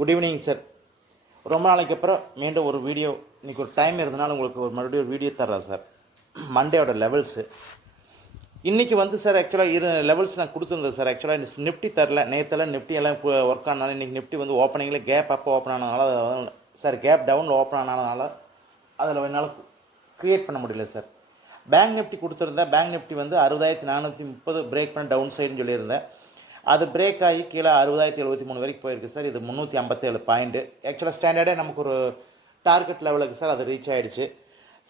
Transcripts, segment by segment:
Good evening sir. ரொம்ப நாளைக்கு அப்புறம் மீண்டும் ஒரு வீடியோ, இன்றைக்கி ஒரு டைம் இருந்தனால உங்களுக்கு மறுபடியும் ஒரு வீடியோ தர்றேன் சார். மண்டேயோட லெவல்ஸு இன்றைக்கி வந்து சார் ஆக்சுவலாக லெவல்ஸ் நான் கொடுத்துருந்தேன் சார். ஆக்சுவலாக நிஃப்டி தரல, நேற்றெல்லாம் நிஃப்டி எல்லாம் இப்போ ஒர்க் ஆனாலும் இன்றைக்கி நிஃப்டி வந்து ஓப்பனிங்கில் கேப் அப்போ ஓப்பன் ஆனதுனால சார் கேப் டவுனில் ஓப்பன் ஆனதுனால அதில் என்னால் க்ரியேட் பண்ண முடியல சார். பேங்க் நிஃப்டி கொடுத்துருந்தேன். பேங்க் நிஃப்டி வந்து 60,430 பிரேக் பண்ண டவுன் சைடுன்னு சொல்லியிருந்தேன். அது பிரேக் ஆகி கீழே 60,073 வரைக்கும் போயிருக்கு சார். இது 357 பாயிண்ட்டு. ஆக்சுவலாக ஸ்டாண்டர்டே நமக்கு ஒரு டார்கெட் லெவலுக்கு சார் அது ரீச் ஆகிடுச்சு.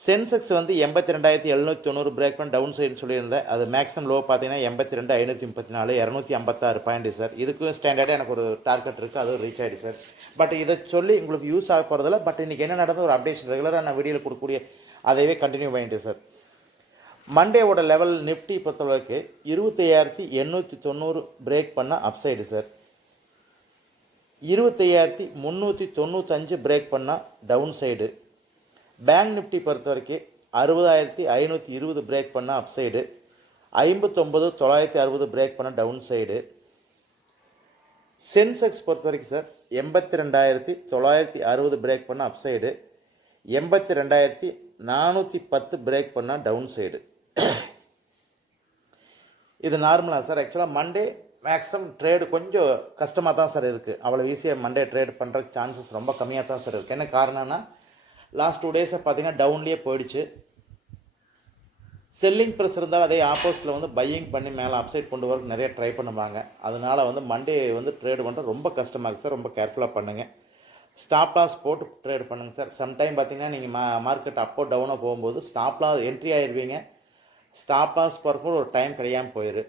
சென்செக்ஸ் வந்து 82,790 பிரேக் பண்ண டவுன் சைடுன்னு சொல்லியிருந்தேன். அது மேக்ஸிமம் லோ பார்த்தீங்கன்னா 82,534 256 பாயிண்ட்டு சார். இதுக்கும் ஸ்டாண்டர்டாக எனக்கு ஒரு டார்கெட் இருக்குது, அதுவும் ரீச் ஆகிடுச்சு சார். பட் இதை சொல்லி உங்களுக்கு யூஸ் ஆக போகிறதில்ல. பட் இன்றைக்கி என்ன நடந்த ஒரு அப்டேஷன் ரெகுலராக நான் வீடியோவில் கொடுக்கக்கூடிய அதைவே கண்டினியூ பண்ணிட்டு சார். மண்டேவோட லெவல் நிஃப்டி பொறுத்தளவுக்கு 25,890 பிரேக் பண்ண அப்சைடு சார். 25,395 பிரேக் பண்ணால் டவுன் சைடு. பேங்க் நிஃப்டி பொறுத்த வரைக்கும் 60,520 பிரேக் பண்ணால் அப்சைடு. 59,960 பிரேக் பண்ண டவுன் சைடு. சென்செக்ஸ் பொறுத்த வரைக்கும் சார் 82,960 பிரேக் பண்ண அப்சைடு. 82,410 பிரேக் பண்ணால் டவுன் சைடு. இது நார்மலாக சார். ஆக்சுவலாக மண்டே மேக்ஸிமம் ட்ரேடு கொஞ்சம் கஷ்டமாக தான் சார் இருக்குது. அவ்வளோ ஈஸியாக மண்டே ட்ரேட் பண்ணுறதுக்கு சான்சஸ் ரொம்ப கம்மியாக தான் சார் இருக்குது. என்ன காரணம்னா லாஸ்ட் 2 டேஸை பார்த்தீங்கன்னா டவுன்லேயே போயிடுச்சு. செல்லிங் ப்ரெஸ் இருந்தாலும் அதே ஆப்போசிட்டில் வந்து பையிங் பண்ணி மேலே அப்சைட் கொண்டு வரக்கு நிறைய ட்ரை பண்ணுவாங்க. அதனால் வந்து மண்டே வந்து ட்ரேடு பண்ணுறது ரொம்ப கஷ்டமாக இருக்குது சார். ரொம்ப கேர்ஃபுல்லாக பண்ணுங்கள். ஸ்டாப் லாஸ் போட்டு ட்ரேட் பண்ணுங்கள் சார். சம்டைம் பார்த்தீங்கன்னா நீங்கள் மார்க்கெட் அப்போ டவுனாக போகும்போது ஸ்டாப் லாஸ் என்ட்ரி ஆயிடுவீங்க. ஸ்டாப் லாஸ் போகிறப்போ ஒரு டைம் கிடையாமல் போயிரு.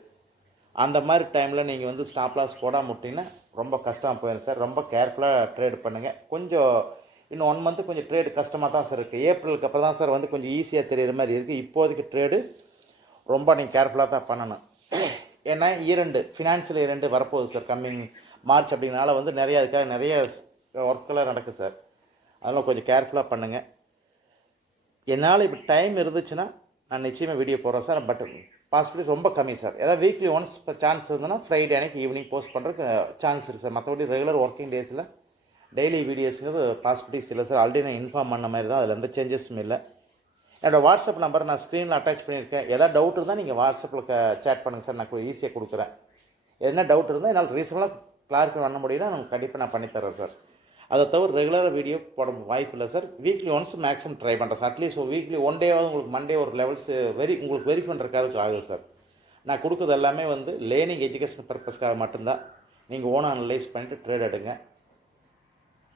அந்த மாதிரி டைமில் நீங்கள் வந்து ஸ்டாப் லாஸ் போடாமல் விட்டிங்கன்னா ரொம்ப கஷ்டமாக போயிடும் சார். ரொம்ப கேர்ஃபுல்லாக ட்ரேட் பண்ணுங்கள். கொஞ்சம் இன்னும் 1 மந்த்து கொஞ்சம் ட்ரேடு கஷ்டமாக தான் சார் இருக்குது. ஏப்ரலுக்கு அப்புறம் தான் சார் வந்து கொஞ்சம் ஈஸியாக தெரிகிற மாதிரி இருக்குது. இப்போதைக்கு ட்ரேடு ரொம்ப நீங்கள் கேர்ஃபுல்லாக தான் பண்ணணும். ஏன்னா ஃபினான்ஷியல் இயர் வரப்போகுது சார். கம்மிங் மார்ச் அப்படிங்கனால வந்து அதுக்காக நிறைய ஒர்க்கெல்லாம் நடக்குது சார். அதனால் கொஞ்சம் கேர்ஃபுல்லாக பண்ணுங்கள். என்னால் இப்போ டைம் இருந்துச்சுன்னா நான் நிச்சயமாக வீடியோ போடுறேன் சார். பட் பாசிபிலிட்டி ரொம்ப கம்மி சார். ஏதாவது வீக்லி ஒன்ஸ் இப்போ சான்ஸ் இருந்ததுன்னா ஃப்ரைடே அன்னைக்கு ஈவினிங் போஸ்ட் பண்ணுறதுக்கு சான்ஸ் இருக்குது சார். மற்றபடி ரெகுலர் ஒர்க்கிங் டேஸில் டெய்லி வீடியோஸுங்கிறது பாசிபிலிட்டிஸ் இல்லை சார். ஆல்ரெடி நான் இன்ஃபார்ம் பண்ண மாதிரி தான். அதில் எந்த சேஞ்சஸும் இல்லை. என்னோடய வாட்ஸ்அப் நம்பர் நான் ஸ்க்ரீனில் அட்டாச் பண்ணியிருக்கேன். ஏதாவது டவுட் இருந்தால் நீங்கள் வாட்ஸ்அப்பில் சேட் பண்ணுங்கள் சார். நான் ஈஸியாக கொடுக்குறேன். என்ன டவுட் இருந்தால் என்னால் ரீசனலாக கிளாரிஃபை பண்ண முடியும்னா நான் கண்டிப்பாக நான் பண்ணித்தரேன் சார். அதை தவிர ரெகுலராக வீடியோ போட வாய்ப்பு இல்லை sir. Weekly once maximum try பண்ணுறேன் சார். அட்லீஸ்ட் வீக்லி 1 டேவாவது உங்களுக்கு மண்டே ஒரு லெவல்ஸ் உங்களுக்கு வெரிஃபை பண்ணுறதுக்காக ஆகுது சார். நான் கொடுக்குறது எல்லாமே வந்து லேர்னிங் எஜுகேஷன் பர்பஸ்க்காக மட்டும்தான். நீங்கள் ஓனாக அனலைஸ் பண்ணிவிட்டு ட்ரேட் எடுங்க.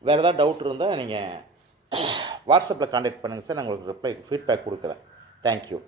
வேறு ஏதாவது டவுட் இருந்தால் நீங்கள் வாட்ஸ்அப்பில் கான்டாக்ட் பண்ணுங்கள் சார். நான் உங்களுக்கு ஃபீட்பேக் கொடுக்குறேன். தேங்க்யூ.